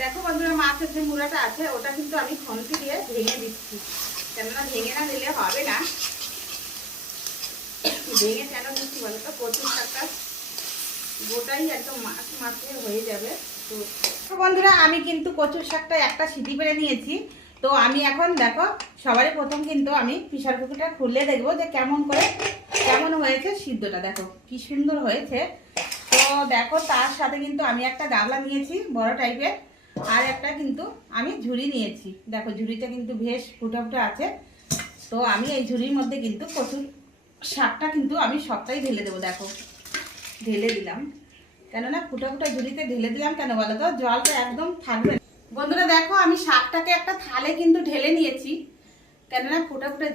দেখো বন্ধুরা, মাছের যে মুড়াটা আছে ওটা কিন্তু আমি খন্তি দিয়ে ভেঙে দিচ্ছি, কেননা ভেঙে না দিলে হবে না। ভেঙে কেন দিচ্ছি বলো তো, কচুর শাকটা গোটাই একদম মাছ মাছে হয়ে যাবে। তো বন্ধুরা, আমি কিন্তু কচুর শাকটা একটা সিটি পেরে নিয়েছি। তো আমি এখন দেখো সবারই প্রথম কিন্তু আমি প্রেসার কুকারটা খুলে দেখবো যে কেমন হয়েছে সিদ্ধটা। দেখো কি সুন্দর হয়েছে। তো দেখো তার সাথে কিন্তু আমি একটা গামলা নিয়েছি বড় টাইপের, আর একটা কিন্তু আমি ঝুড়ি নিয়েছি। দেখো ঝুড়িটা কিন্তু বেশ ফুটা ফুটা আছে। তো আমি এই ঝুড়ির মধ্যে কিন্তু কচুর শাকটা কিন্তু আমি সবটাই ঢেলে দেবো। দেখো ঢেলে দিলাম, কেননা ফুটা ফুটা ঝুড়িতে ঢেলে দিলাম কেন বলো তো, জলটা একদম থাকবে না। বন্ধুরা দেখো, আমি শাকটাকে একটা থালে কিন্তু ঢেলে নিয়েছি, কেননা ফুটা ফুটা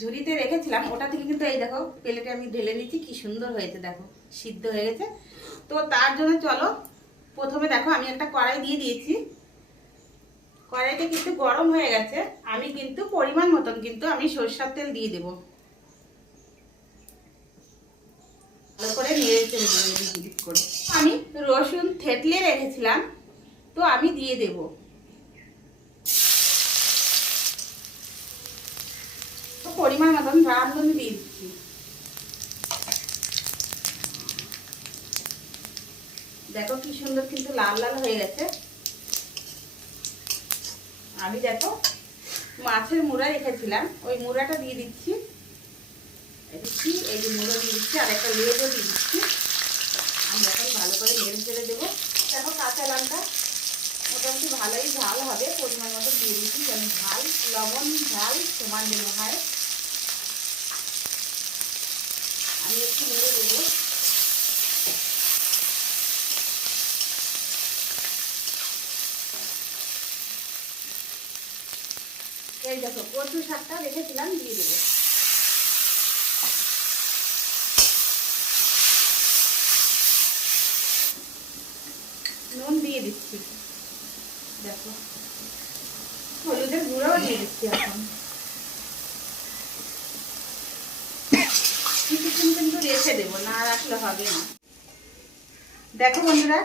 ঝুড়িতে রেখেছিলাম, ওটা থেকে কিন্তু এই দেখো প্লেটে আমি ঢেলে নিচ্ছি। কি সুন্দর হয়েছে, দেখো সিদ্ধ হয়ে গেছে। তো তার জন্য চলো প্রথমে দেখো আমি একটা কড়াই দিয়ে দিয়েছি। কড়াইটা কিন্তু গরম হয়ে গেছে। আমি কিন্তু পরিমাণ মতন কিন্তু আমি সরষের তেল দিয়ে দেবো। ভালো করে নেড়ে চেড়ে দেবো করে। আমি রসুন থেতলে রেখেছিলাম, তো আমি দিয়ে দেব। পরিমাণ মতন রাঁধুনি দিয়ে দিচ্ছি। দেখো কি সুন্দর কিন্তু লাল লাল হয়ে গেছে। আমি দেখো মাছের মুড়া রেখেছিলাম, ওই মুড়াটা দিয়ে দিচ্ছি। এই যে মুড়ো দিয়ে দিচ্ছি, আর একটা লেবু দিয়ে দিচ্ছি। আমি এখন ভালো করে নেড়ে চেড়ে দেবো। দেখো কাঁচা লঙ্কা মোটামুটি ভালোই ঝাল হবে, পরিমাণ মতো দিয়ে দিচ্ছি, যেন ঝাল লবণ ঝাল সমান যেন হয়। আমি একটু নেড়ে দেবো। এই দেখো কচু শাকটা রেখেছিলাম, দিয়ে দেবো। নুন দিয়ে দিচ্ছি, দেখো হলুদের গুঁড়োও দিয়ে দিচ্ছি। এখন কিছুক্ষণ কিন্তু রেখে দেবো, না রাখলে হবে না। দেখো বন্ধুরা,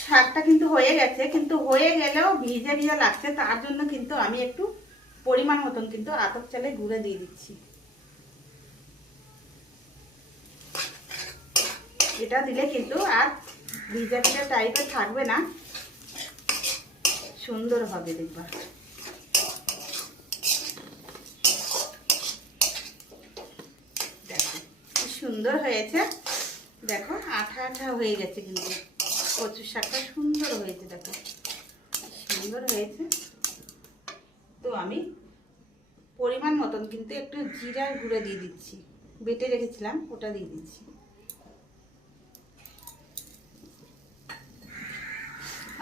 শাকটা কিন্তু হয়ে গেছে, কিন্তু হয়ে গেলেও ভিজে ভিজে লাগছে। তার জন্য কিন্তু আমি একটু পরিমাণ মতন কিন্তু আতপ চালের গুঁড়ো দিয়ে দিচ্ছি। এটা দিলে কিন্তু আর ভিজা ভিজা টাইপের থাকবে না, সুন্দর হবে দেখবা। দেখো কি সুন্দর হয়েছে। দেখো আঠা আঠা হয়ে গেছে, কিন্তু কচুর শাকটা সুন্দর হয়েছে। দেখো সুন্দর হয়েছে। তো আমি পরিমাণ মতন কিন্তু একটু জিরার গুঁড়ো দিয়ে দিচ্ছি, বেটে রেখেছিলাম ওটা দিয়ে দিচ্ছি।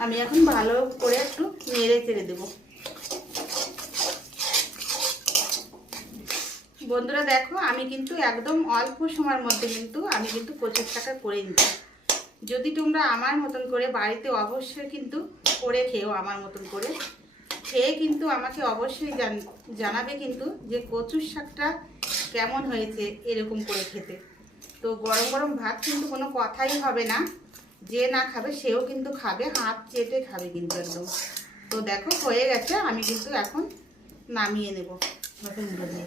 আমি এখন ভালো করে একটু নেড়ে চেড়ে দেবো। বন্ধুরা দেখো, আমি কিন্তু একদম অল্প সময়ের মধ্যে কিন্তু আমি কিন্তু কচুর শাকটা করে নিচ্ছি। যদি তোমরা আমার মতন করে বাড়িতে অবশ্যই কিন্তু করে খেও, আমার মতন করে খেয়ে কিন্তু আমাকে অবশ্যই জানাবে কিন্তু যে কচুর শাকটা কেমন হয়েছে এরকম করে খেতে। তো গরম গরম ভাত কিন্তু কোনো কথাই হবে না, যে না খাবে সেও কিন্তু খাবে, হাত চেটে খাবে কিন্তু একদম। তো দেখো হয়ে গেছে, আমি কিন্তু এখন নামিয়ে নেব নতুন দিয়ে।